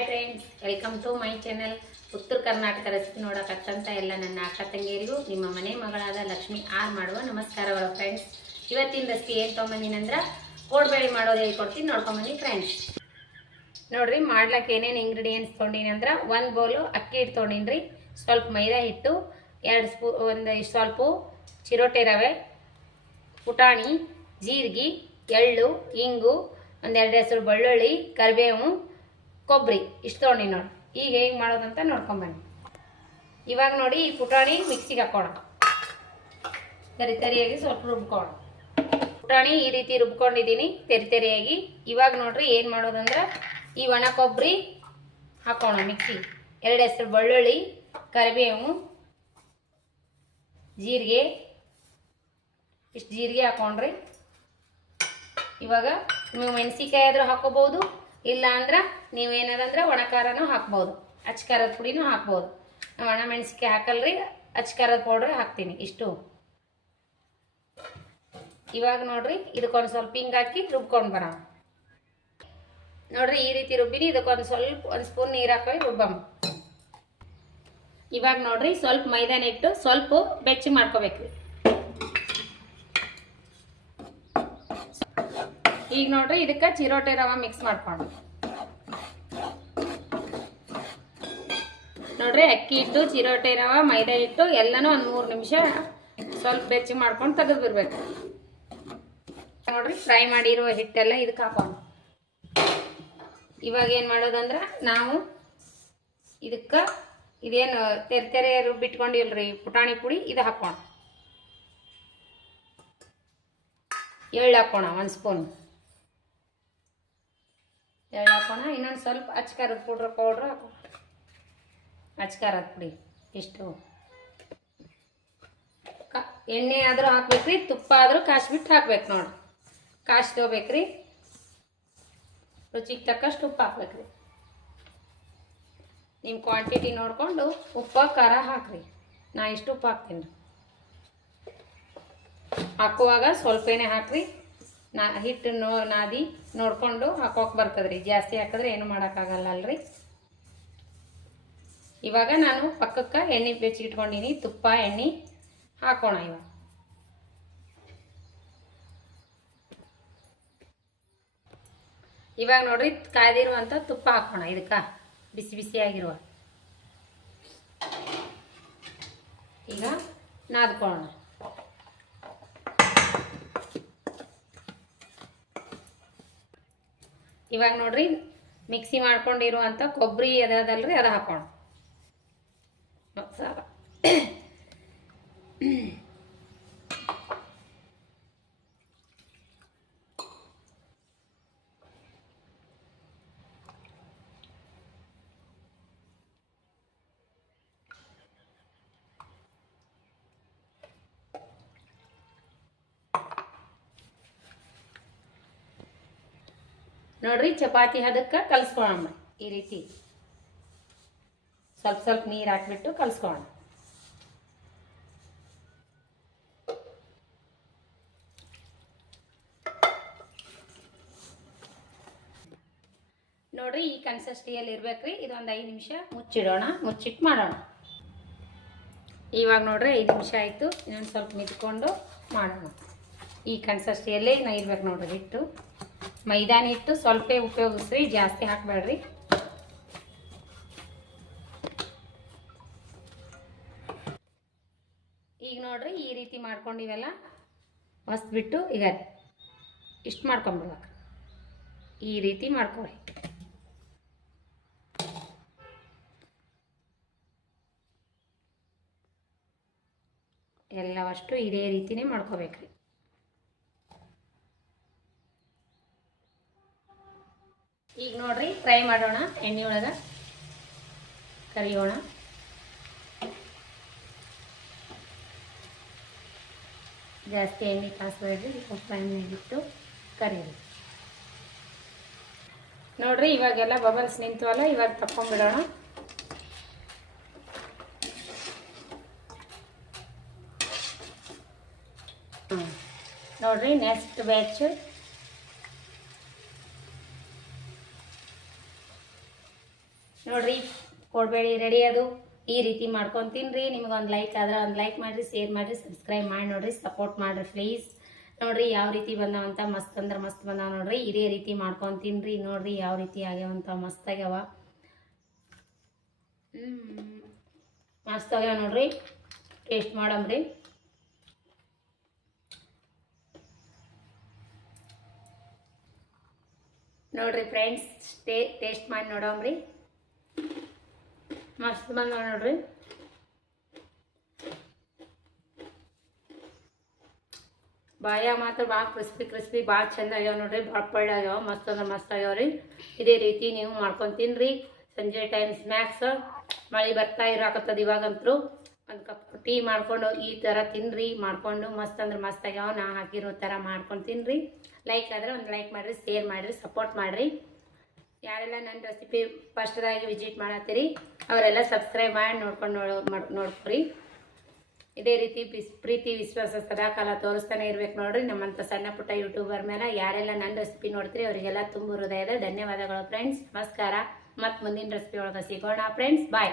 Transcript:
Hi friends, welcome to my channel. Uttara Karnataka recipe ನೋಡಕತ್ತಂತ ಎಲ್ಲ ನನ್ನ ಅಕ್ಕ ತಂಗಿಯರಿಗೂ ನಿಮ್ಮ ಮನೆ ಮಗಳಾದ ಲಕ್ಷ್ಮಿ ಆರ್ ಮಾಡುವ ನಮಸ್ಕಾರಗಳು ಫ್ರೆಂಡ್ಸ್. ಇವತ್ತಿನ ರೆಸಿಪಿ ಏನು ತೊಗೊಂಬಂದಿನಂದ್ರೆ ಕೋಡ್ಬೇಳೆ ಮಾಡೋದು ಹೇಳ್ಕೊಡ್ತೀನಿ, ನೋಡ್ಕೊಂಬನ್ನಿ ಫ್ರೆಂಡ್ಸ್. ನೋಡ್ರಿ, ಮಾಡ್ಲಿಕ್ಕೆ ಏನೇನು ಇಂಗ್ರೀಡಿಯೆಂಟ್ಸ್ ತೊಗೊಂಡಿನಿ ಅಂದ್ರೆ 1 ಬೌಲು ಅಕ್ಕಿ ಹಿಟ್ಟು ತೊಗೊಂಡಿನಿ, ಸ್ವಲ್ಪ ಮೈದಾ ಹಿಟ್ಟು, 2 ಸ್ಪೂನ್ ಒಂದು ಸ್ವಲ್ಪ ಚಿರೋಟೆ ರವೆ, ಪುಟಾಣಿ, ಜೀರಿಗೆ, ಎಳ್ಳು, ಇಂಗು, ಒಂದೆರಡು ಹೆಸರು ಬೆಳ್ಳುಳ್ಳಿ, ಕರಿಬೇವು, ಕೊಬ್ಬರಿ ಇಷ್ಟು ತೊಗೊಂಡು ನೋಡಿ. ಈಗ ಹೇಗೆ ಮಾಡೋದಂತ ನೋಡ್ಕೊಂಬನ್ನಿ. ಇವಾಗ ನೋಡಿ, ಈ ಪುಟಾಣಿ ಮಿಕ್ಸಿಗೆ ಹಾಕೋಣ, ತರಿಯಾಗಿ ಸ್ವಲ್ಪ ರುಬ್ಕೋಣ. ಪುಟಾಣಿ ಈ ರೀತಿ ರುಬ್ಕೊಂಡಿದ್ದೀನಿ ತರಿಯಾಗಿ. ಇವಾಗ ನೋಡ್ರಿ ಏನು ಮಾಡೋದಂದ್ರೆ, ಈ ಒಣ ಕೊಬ್ಬರಿ ಹಾಕೋಣ ಮಿಕ್ಸಿ, 2 ಹೆಸರು ಬೆಳ್ಳುಳ್ಳಿ, ಕರಿಬೇವು, ಜೀರಿಗೆ, ಇಷ್ಟು ಜೀರಿಗೆ ಹಾಕೊಂಡ್ರಿ. ಇವಾಗ ನೀವು ಮೆಣಸಿಕಾಯಿ ಆದರೂ ಹಾಕೋಬಹುದು, ಇಲ್ಲ ಅಂದ್ರೆ ನೀವೇನದಂದ್ರೆ ಒಣ ಖಾರನೂ ಹಾಕ್ಬೋದು, ಅಚ್ಚ ಖಾರದ ಪುಡಿನೂ ಹಾಕ್ಬೋದು. ಒಣ ಮೆಣಸಿಕಾಯಿ ಹಾಕಲ್ರಿ, ಅಚ್ಚ ಖಾರದ ಪೌಡ್ರ್ ಹಾಕ್ತೀನಿ ಇಷ್ಟು. ಇವಾಗ ನೋಡ್ರಿ, ಇದಕ್ಕೊಂದು ಸ್ವಲ್ಪ ಹಿಂಗೆ ಹಾಕಿ ರುಬ್ಕೊಂಡು ಬರೋಣ. ನೋಡ್ರಿ, ಈ ರೀತಿ ರುಬ್ಬಿನಿ. ಇದಕ್ಕೊಂದು ಸ್ವಲ್ಪ 1 ಸ್ಪೂನ್ ನೀರು ಹಾಕಿ ರುಬ್ಬಮ್ಮ. ಇವಾಗ ನೋಡ್ರಿ, ಸ್ವಲ್ಪ ಮೈದಾನ ಇಟ್ಟು ಸ್ವಲ್ಪ ಬೆಚ್ಚಗೆ ಮಾಡ್ಕೋಬೇಕ್ರಿ. ಈಗ ನೋಡ್ರಿ, ಇದಕ್ಕೆ ಚಿರೋಟೆ ರವೆ ಮಿಕ್ಸ್ ಮಾಡ್ಕೊಂಡು ನೋಡ್ರಿ, ಅಕ್ಕಿ ಹಿಟ್ಟು, ಚಿರೋಟೆ ರವೆ, ಮೈದಾ ಹಿಟ್ಟು ಎಲ್ಲನೂ ಒಂದು 3 ನಿಮಿಷ ಸ್ವಲ್ಪ ಬೆಚ್ಚಗೆ ಮಾಡ್ಕೊಂಡು ತೆಗೆದು ಬಿಡ್ಬೇಕು. ನೋಡ್ರಿ, ಫ್ರೈ ಮಾಡಿರುವ ಹಿಟ್ಟೆಲ್ಲ ಇದಕ್ಕೆ ಹಾಕೋಣ. ಇವಾಗ ಏನು ಮಾಡೋದಂದ್ರೆ, ನಾವು ಇದಕ್ಕೆ ಇದೇನು ತೆರೆ ರುಬ್ಬಿಟ್ಕೊಂಡಿಲ್ರಿ ಪುಟಾಣಿ ಪುಡಿ, ಇದು ಹಾಕೋಣ. ಎಳ್ಳು ಹಾಕೋಣ, 1 ಸ್ಪೂನ್ ಎಳ್ಳು ಹಾಕೋಣ. ಇನ್ನೊಂದು ಸ್ವಲ್ಪ ಅಚ್ಚ ಖಾರದ ಪೌಡ್ರ್ ಹಾಕೋಣ, ಅಚ್ಚ ಖಾರದ ಪುಡಿ ಇಷ್ಟು. ಎಣ್ಣೆ ಆದರೂ ಹಾಕ್ಬೇಕ್ರಿ, ತುಪ್ಪ ಆದರೂ ಕಾಯಿಸ್ಬಿಟ್ಟು ಹಾಕ್ಬೇಕು. ನೋಡಿ, ಕಾಯಿಸಿ ತೊಗೋಬೇಕ್ರಿ. ರುಚಿಗೆ ತಕ್ಕಷ್ಟು ಉಪ್ಪು ಹಾಕ್ಬೇಕ್ರಿ. ನಿಮ್ಮ ಕ್ವಾಂಟಿಟಿ ನೋಡಿಕೊಂಡು ಉಪ್ಪು ಖಾರ ಹಾಕ್ರಿ. ನಾ ಇಷ್ಟು ಉಪ್ಪು ಹಾಕ್ತೀನಿ. ಹಾಕುವಾಗ ಸ್ವಲ್ಪನೇ ಹಾಕ್ರಿ. ಹಿಟ್ಟು ನಾದಿ ನೋಡ್ಕೊಂಡು ಹಾಕೋಕೆ ಬರ್ತದ್ರಿ. ಜಾಸ್ತಿ ಹಾಕಿದ್ರೆ ಏನು ಮಾಡೋಕ್ಕಾಗಲ್ಲಲ್ರಿ. ಇವಾಗ ನಾನು ಪಕ್ಕಕ್ಕೆ ಎಣ್ಣೆ ಬೆಚ್ಚಿಟ್ಕೊಂಡಿನಿ, ತುಪ್ಪ ಎಣ್ಣೆ ಹಾಕೋಣ. ಇವಾಗ ನೋಡ್ರಿ, ಕಾಯ್ದಿರುವಂಥ ತುಪ್ಪ ಹಾಕೋಣ ಇದಕ್ಕೆ, ಬಿಸಿ ಬಿಸಿಯಾಗಿರುವ. ಈಗ ನಾದ್ಕೊಳ್ಳೋಣ. ಇವಾಗ ನೋಡ್ರಿ, ಮಿಕ್ಸಿ ಮಾಡ್ಕೊಂಡಿರುವಂಥ ಕೊಬ್ಬರಿ ಅದಲ್ರಿ, ಅದು ಹಾಕೋಣ. ನೋಡ್ರಿ, ಚಪಾತಿ ಹದಕ್ಕೆ ಕಲಿಸ್ಕೊಳ್ಳೋಣ. ಈ ರೀತಿ ಸ್ವಲ್ಪ ಸ್ವಲ್ಪ ನೀರು ಹಾಕ್ಬಿಟ್ಟು ಕಲಿಸ್ಕೊಳ್ಳೋಣ. ನೋಡ್ರಿ, ಈ ಕನ್ಸಿಸ್ಟೆನ್ಸಿಯಲ್ಲಿ ಇರ್ಬೇಕ್ರಿ. ಇದೊಂದು 5 ನಿಮಿಷ ಮುಚ್ಚಿಡೋಣ, ಮುಚ್ಚಿಟ್ಟು ಮಾಡೋಣ. ಇವಾಗ ನೋಡ್ರಿ, 5 ನಿಮಿಷ ಆಯಿತು. ಇನ್ನೊಂದು ಸ್ವಲ್ಪ ಮಿದ್ಕೊಂಡು ಮಾಡೋಣ. ಈ ಕನ್ಸಿಸ್ಟೆನ್ಸಿಯಲ್ಲೇ ಇರ್ಬೇಕು ನೋಡ್ರಿ ಹಿಟ್ಟು. ಮೈದಾನ ಹಿಟ್ಟು ಸ್ವಲ್ಪ ಉಪಯೋಗಿಸ್ರಿ, ಜಾಸ್ತಿ ಹಾಕಬೇಡ್ರಿ. ಈಗ ನೋಡ್ರಿ, ಈ ರೀತಿ ಮಾಡ್ಕೊಂಡಿವೆಲ್ಲ ಹೊಸ್ಬಿಟ್ಟು ಈಗ ಇಷ್ಟು ಮಾಡ್ಕೊಂಬಿಡ್ಬೇಕು. ಈ ರೀತಿ ಮಾಡ್ಕೊಳ್ಳಿ. ಎಲ್ಲವಷ್ಟು ಇದೇ ರೀತಿನೇ ಮಾಡ್ಕೋಬೇಕ್ರಿ. ಈಗ ನೋಡ್ರಿ, ಫ್ರೈ ಮಾಡೋಣ. ಎಣ್ಣೆ ಒಳಗೆ ಕರಿಯೋಣ. ಜಾಸ್ತಿ ಎಣ್ಣೆ ಕಾಯಿಸ್ಬೇಡ್ರಿ, ಸ್ವಲ್ಪ ಎಣ್ಣೆ ಬಿಟ್ಟು ಕರಿಯೋದು. ನೋಡ್ರಿ, ಇವಾಗೆಲ್ಲ ಬಬಲ್ಸ್ ನಿಂತವಲ್ಲ, ಇವಾಗ ತಕ್ಕೊಂಡ್ಬಿಡೋಣ. ನೋಡ್ರಿ, ನೆಕ್ಸ್ಟ್ ಬ್ಯಾಚ್ ನೋಡ್ರಿ ಕೋಡ್ಬೇಳೆ ರೆಡಿ ಅದು ಈ ರೀತಿ ಮಾಡ್ಕೊಂಡು ತಿನ್ರಿ. ನಿಮ್ಗೆ ಒಂದು ಲೈಕ್ ಆದ್ರೆ ಒಂದು ಲೈಕ್ ಮಾಡಿರಿ, ಶೇರ್ ಮಾಡಿರಿ, ಸಬ್ಸ್ಕ್ರೈಬ್ ಮಾಡಿ ನೋಡ್ರಿ, ಸಪೋರ್ಟ್ ಮಾಡಿರಿ ಪ್ಲೀಸ್. ನೋಡ್ರಿ ಯಾವ ರೀತಿ ಬಂದಾವಂತ ಮಸ್ತ್ ಅಂದ್ರೆ ಮಸ್ತ್ ಬಂದಾವ ನೋಡ್ರಿ. ಇದೇ ರೀತಿ ಮಾಡ್ಕೊಂಡು ತಿನ್ರಿ. ನೋಡ್ರಿ ಯಾವ ರೀತಿ ಆಗ್ಯಾವಂತ ಮಸ್ತ್ ಆಗ್ಯಾವ, ಮಸ್ತ್ ಆಗ್ಯಾವ ನೋಡ್ರಿ. ಟೇಸ್ಟ್ ಮಾಡಮ್ರಿ. ನೋಡ್ರಿ ಫ್ರೆಂಡ್ಸ್, ಟೇಸ್ಟ್ ಮಾಡಿ ನೋಡಮ್ರಿ. ಮಸ್ತ್ ಬಂದಾವ ನೋಡ್ರಿ. ಬಾಯ ಮಾತ್ರ ಭಾಳ ಕ್ರಿಸ್ಪಿ ಭಾಳ ಚಂದ ಆಗ್ಯಾವ ನೋಡ್ರಿ. ಭಾಳ ಪಳ್ಳ ಆಗ್ಯಾವ, ಮಸ್ತ್ ಅಂದ್ರೆ ಮಸ್ತ್ ಆಗ್ಯಾವ್ರಿ. ಇದೇ ರೀತಿ ನೀವು ಮಾಡ್ಕೊಂಡು ತಿನ್ರಿ. ಸಂಜೆ ಟೈಮ್ ಸ್ನ್ಯಾಕ್ಸ್, ಮಳೆ ಬರ್ತಾ ಇರಾಕತ್ತದ ಇವಾಗಂತೂ. ಒಂದು ಕಪ್ ಟೀ ಮಾಡ್ಕೊಂಡು ಈ ಥರ ತಿನ್ರಿ ಮಾಡ್ಕೊಂಡು. ಮಸ್ತ್ ಅಂದ್ರೆ ಮಸ್ತ್ ಆಗ್ಯಾವ. ನಾ ಹಾಕಿರೋ ಥರ ಮಾಡ್ಕೊಂಡು ತಿನ್ರಿ. ಲೈಕ್ ಆದರೆ ಒಂದು ಲೈಕ್ ಮಾಡಿರಿ, ಶೇರ್ ಮಾಡಿರಿ, ಸಪೋರ್ಟ್ ಮಾಡಿರಿ. ಯಾರೆಲ್ಲ ನನ್ನ ರೆಸಿಪಿ ಫಸ್ಟ್ದಾಗಿ ವಿಸಿಟ್ ಮಾಡತ್ತೀರಿ ಅವರೆಲ್ಲ ಸಬ್ಸ್ಕ್ರೈಬ್ ಮಾಡಿ ನೋಡ್ಕೊರಿ. ಇದೇ ರೀತಿ ಪ್ರೀತಿ ವಿಶ್ವಾಸ ಸದಾಕಾಲ ತೋರಿಸ್ತಾನೆ ಇರ್ಬೇಕು ನೋಡ್ರಿ. ನಮ್ಮಂಥ ಸಣ್ಣ ಪುಟ್ಟ ಯೂಟ್ಯೂಬರ್ ಮೇಲೆ ಯಾರೆಲ್ಲ ನನ್ನ ರೆಸಿಪಿ ನೋಡ್ತೀರಿ ಅವರಿಗೆಲ್ಲ ತುಂಬ ಹೃದಯದ ಧನ್ಯವಾದಗಳು ಫ್ರೆಂಡ್ಸ್. ನಮಸ್ಕಾರ. ಮತ್ತು ಮುಂದಿನ ರೆಸಿಪಿ ಒಳಗೆ ಸಿಗೋಣ ಫ್ರೆಂಡ್ಸ್. ಬಾಯ್.